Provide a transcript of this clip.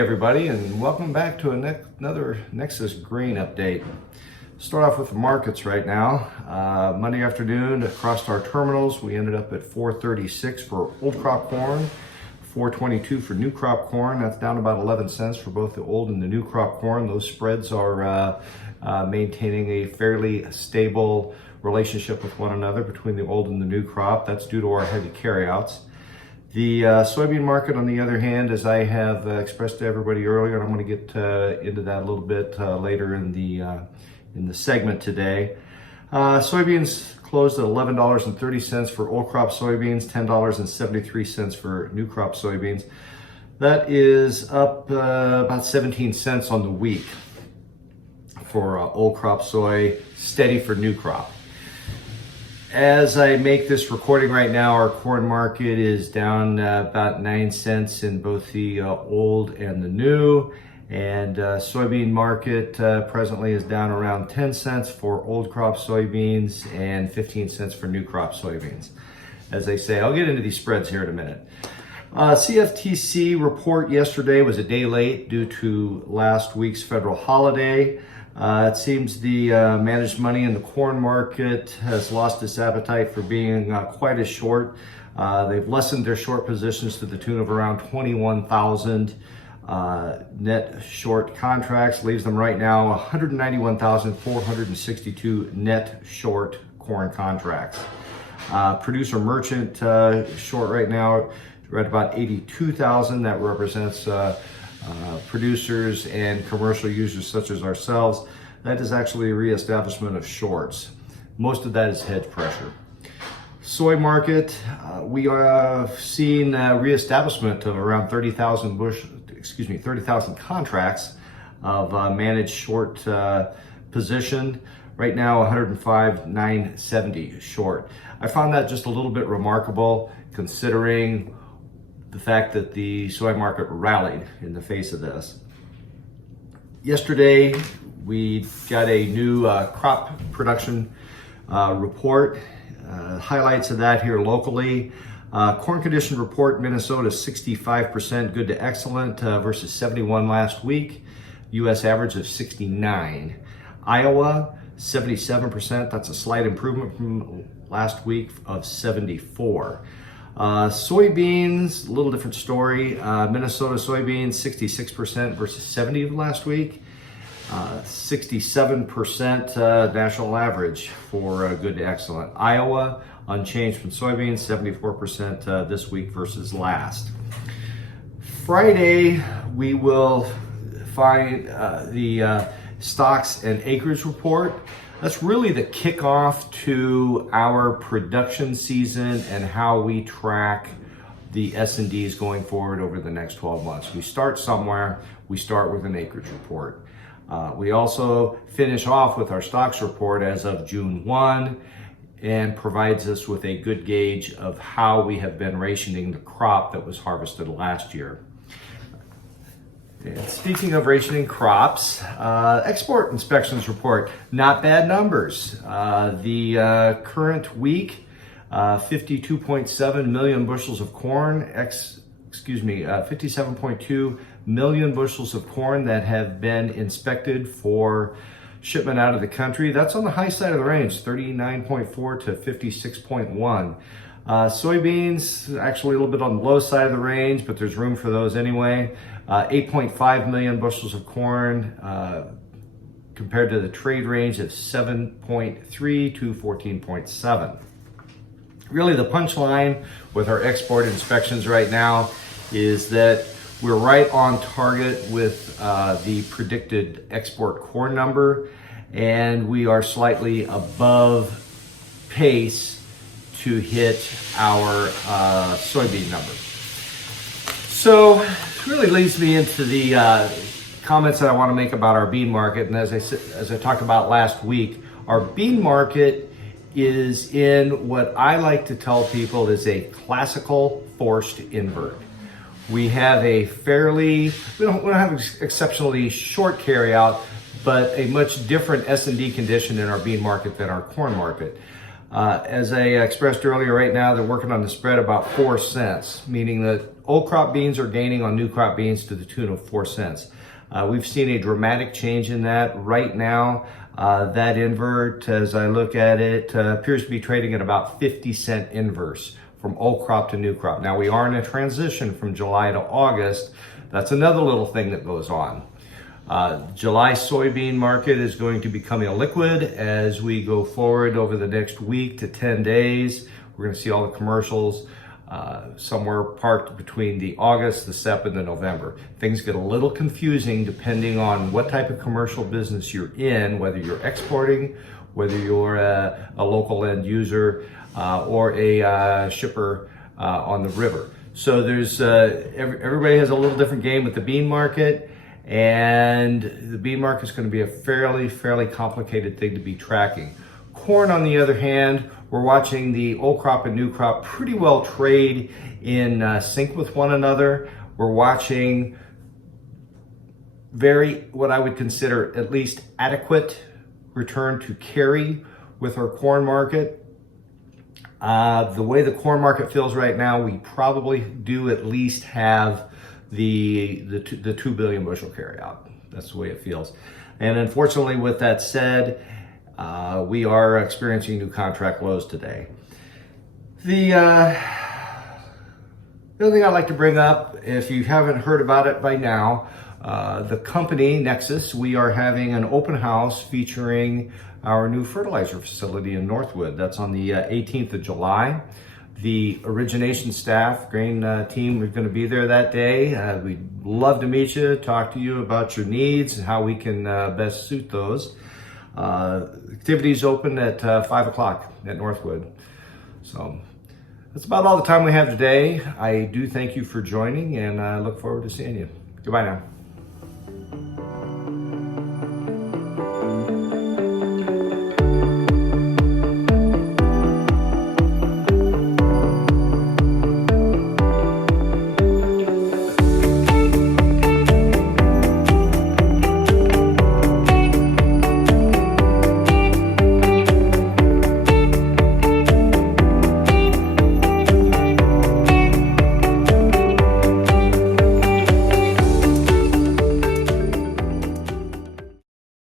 everybody, and welcome back to another Nexus Grain update. Start off with the markets right now. Monday afternoon across our terminals, we ended up at 436 for old crop corn, 422 for new crop corn. That's down about 11 cents for both the old and the new crop corn. Those spreads are maintaining a fairly stable relationship with one another between the old and the new crop. That's due to our heavy carryouts. The soybean market, on the other hand, as I have expressed to everybody earlier, and I'm going to get into that a little bit later in the segment today. Soybeans closed at $11.30 for old crop soybeans, $10.73 for new crop soybeans. That is up about 17 cents on the week for old crop soy, steady for new crop. As I make this recording right now, our corn market is down about 9 cents in both the old and the new, and soybean market presently is down around 10 cents for old crop soybeans and 15 cents for new crop soybeans. As I say, I'll get into these spreads here in a minute. CFTC report yesterday was a day late due to last week's federal holiday. It seems the managed money in the corn market has lost its appetite for being quite as short. They've lessened their short positions to the tune of around 21,000 net short contracts, leaves them right now 191,462 net short corn contracts. Producer merchant short right now, we're at about 82,000. That represents producers and commercial users such as ourselves. That is actually a reestablishment of shorts. Most of that is hedge pressure. Soy market, we are seeing reestablishment of around 30,000 contracts of managed short position. Right now, 105,970 short. I found that just a little bit remarkable considering the fact that the soy market rallied in the face of this. Yesterday, we got a new crop production report. Highlights of that here locally. Corn condition report, Minnesota 65% good to excellent versus 71 last week. U.S. average of 69. Iowa 77%. That's a slight improvement from last week of 74. Soybeans, a little different story. Minnesota soybeans, 66% versus 70 last week. 67% national average for good to excellent. Iowa, unchanged from soybeans, 74% this week versus last. Friday, we will find the stocks and acreage report. That's really the kickoff to our production season and how we track the S&Ds going forward over the next 12 months. We start somewhere. We start with an acreage report. We also finish off with our stocks report as of June 1 and provides us with a good gauge of how we have been rationing the crop that was harvested last year. And speaking of rationing crops, export inspections report, not bad numbers. The current week, 52.7 million bushels of corn, 57.2 million bushels of corn that have been inspected for shipment out of the country. That's on the high side of the range, 39.4 to 56.1. Soybeans, actually a little bit on the low side of the range, but there's room for those anyway. 8.5 million bushels of corn compared to the trade range of 7.3 to 14.7. Really the punchline with our export inspections right now is that we're right on target with the predicted export corn number, and we are slightly above pace to hit our soybean number. So it really leads me into the comments that I want to make about our bean market. And as I talked about last week, our bean market is in what I like to tell people is a classical forced invert. We have we don't have an exceptionally short carryout, but a much different S&D condition in our bean market than our corn market. As I expressed earlier, right now they're working on the spread about 4 cents, meaning that old crop beans are gaining on new crop beans to the tune of 4 cents. We've seen a dramatic change in that right now. That invert, as I look at it, appears to be trading at about 50-cent inverse from old crop to new crop. Now we are in a transition from July to August. That's another little thing that goes on. July soybean market is going to become illiquid as we go forward over the next week to 10 days. We're going to see all the commercials somewhere parked between the August, the SEP, and the November. Things get a little confusing depending on what type of commercial business you're in, whether you're exporting, whether you're a local end user, or a shipper on the river. So there's everybody has a little different game with the bean market. And the bean market is going to be a fairly complicated thing to be tracking. Corn, on the other hand, we're watching the old crop and new crop pretty well trade in sync with one another. We're watching what I would consider at least adequate return to carry with our corn market. The way the corn market feels right now, we probably do at least have the 2 billion bushel carryout. That's the way it feels. And unfortunately, with that said, we are experiencing new contract lows today. The other thing I'd like to bring up, if you haven't heard about it by now, the company Nexus, we are having an open house featuring our new fertilizer facility in Northwood. That's on the 18th of July. The origination staff, grain team, is going to be there that day. We'd love to meet you, talk to you about your needs and how we can best suit those. Activities open at 5 o'clock at Northwood. So that's about all the time we have today. I do thank you for joining, and I look forward to seeing you. Goodbye now.